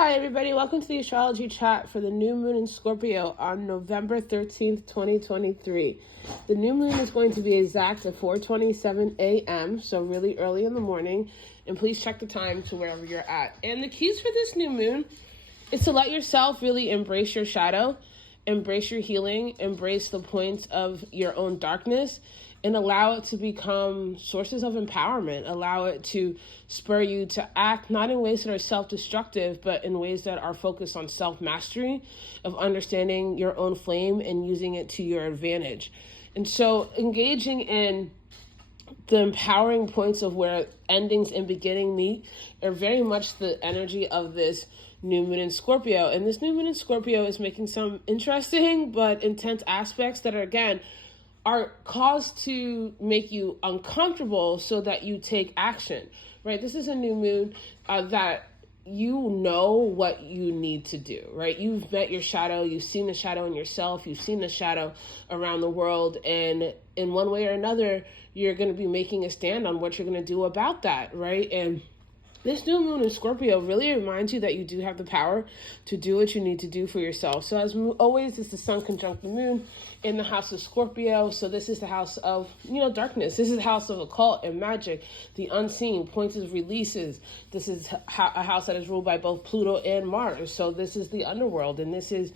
Hi everybody, welcome to the astrology chat for the new moon in Scorpio on November 13th, 2023. The new moon is going to be exact at 4:27 a.m., so really early in the morning, and please check the time to wherever you're at. And the keys for this new moon is to let yourself really embrace your shadow, embrace your healing, embrace the points of your own darkness, and allow it to become sources of empowerment. Allow it to spur you to act not in ways that are self-destructive, but in ways that are focused on self-mastery, of understanding your own flame and using it to your advantage. And so engaging in the empowering points of where endings and beginning meet are very much the energy of this new moon in Scorpio. And this new moon in Scorpio is making some interesting but intense aspects that are, again, are caused to make you uncomfortable so that you take action, right? This is a new moon that you know what you need to do, right? You've met your shadow, you've seen the shadow in yourself, you've seen the shadow around the world, and in one way or another, you're going to be making a stand on what you're going to do about that, right? And this new moon in Scorpio really reminds you that you do have the power to do what you need to do for yourself. So as always, it's the sun conjunct the moon in the house of Scorpio. So this is the house of, darkness. This is the house of occult and magic, the unseen, points of releases. This is a house that is ruled by both Pluto and Mars. So this is the underworld, and this is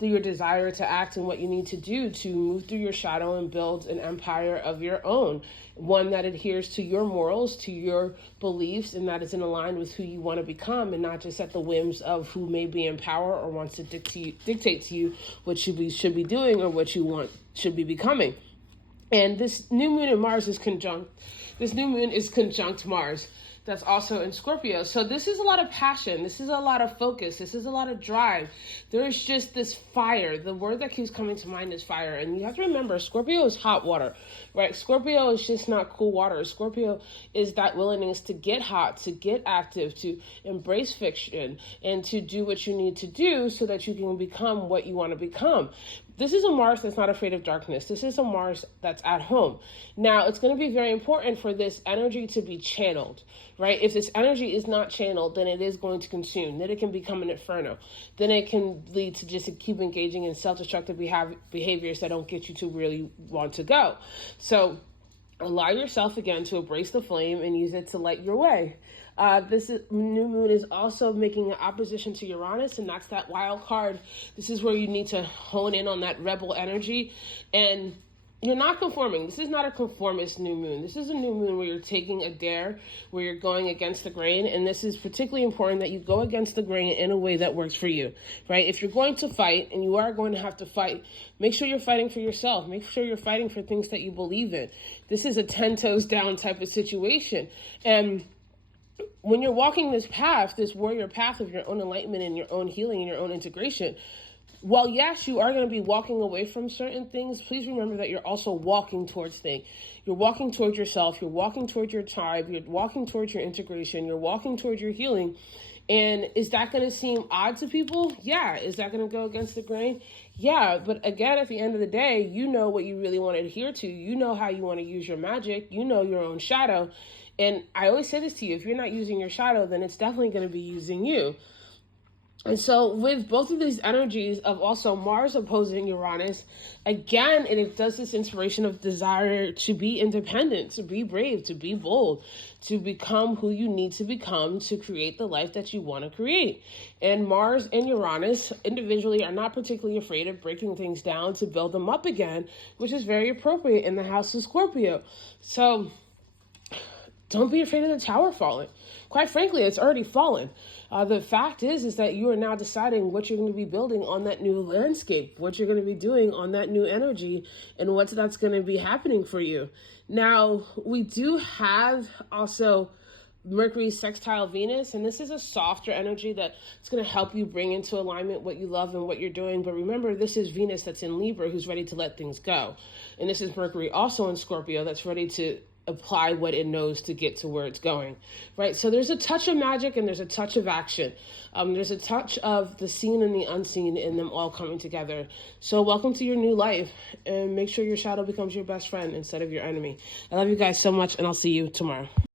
your desire to act and what you need to do to move through your shadow and build an empire of your own, one that adheres to your morals, to your beliefs, and that is in line with who you want to become, and not just at the whims of who may be in power or wants to dictate to you what you should be doing or what you should be becoming. And this new moon in Mars is conjunct. This new moon is conjunct Mars. That's also in Scorpio. So this is a lot of passion. This is a lot of focus. This is a lot of drive. There's just this fire. The word that keeps coming to mind is fire. And you have to remember, Scorpio is hot water, right? Scorpio is just not cool water. Scorpio is that willingness to get hot, to get active, to embrace fiction, and to do what you need to do so that you can become what you want to become. This is a Mars that's not afraid of darkness. This is a Mars that's at home. Now, it's going to be very important for this energy to be channeled, right? If this energy is not channeled, then it is going to consume. Then it can become an inferno. Then it can lead to just keep engaging in self-destructive behaviors that don't get you to really want to go. So allow yourself, again, to embrace the flame and use it to light your way. This new moon is also making an opposition to Uranus, and that's that wild card. This is where you need to hone in on that rebel energy, and you're not conforming. This is not a conformist new moon. This is a new moon where you're taking a dare, where you're going against the grain, and this is particularly important that you go against the grain in a way that works for you, right? If you're going to fight, and you are going to have to fight, make sure you're fighting for yourself. Make sure you're fighting for things that you believe in. This is a 10 toes down type of situation, and when you're walking this path, this warrior path of your own enlightenment and your own healing and your own integration, while yes, you are going to be walking away from certain things, please remember that you're also walking towards things. You're walking towards yourself. You're walking towards your tribe. You're walking towards your integration. You're walking towards your healing. And is that going to seem odd to people? Yeah. Is that going to go against the grain? Yeah. But again, at the end of the day, you know what you really want to adhere to. You know how you want to use your magic. You know your own shadow. And I always say this to you, if you're not using your shadow, then it's definitely going to be using you. And so with both of these energies of also Mars opposing Uranus, again, it does this inspiration of desire to be independent, to be brave, to be bold, to become who you need to become to create the life that you want to create. And Mars and Uranus individually are not particularly afraid of breaking things down to build them up again, which is very appropriate in the house of Scorpio. So don't be afraid of the tower falling. Quite frankly, it's already fallen. The fact is that you are now deciding what you're going to be building on that new landscape, what you're going to be doing on that new energy, and that's going to be happening for you. Now, we do have also Mercury sextile Venus, and this is a softer energy that's going to help you bring into alignment what you love and what you're doing. But remember, this is Venus that's in Libra, who's ready to let things go. And this is Mercury also in Scorpio that's ready to apply what it knows to get to where it's going, right? So there's a touch of magic and there's a touch of action. There's a touch of the seen and the unseen in them all coming together. So welcome to your new life, and make sure your shadow becomes your best friend instead of your enemy. I love you guys so much, and I'll see you tomorrow.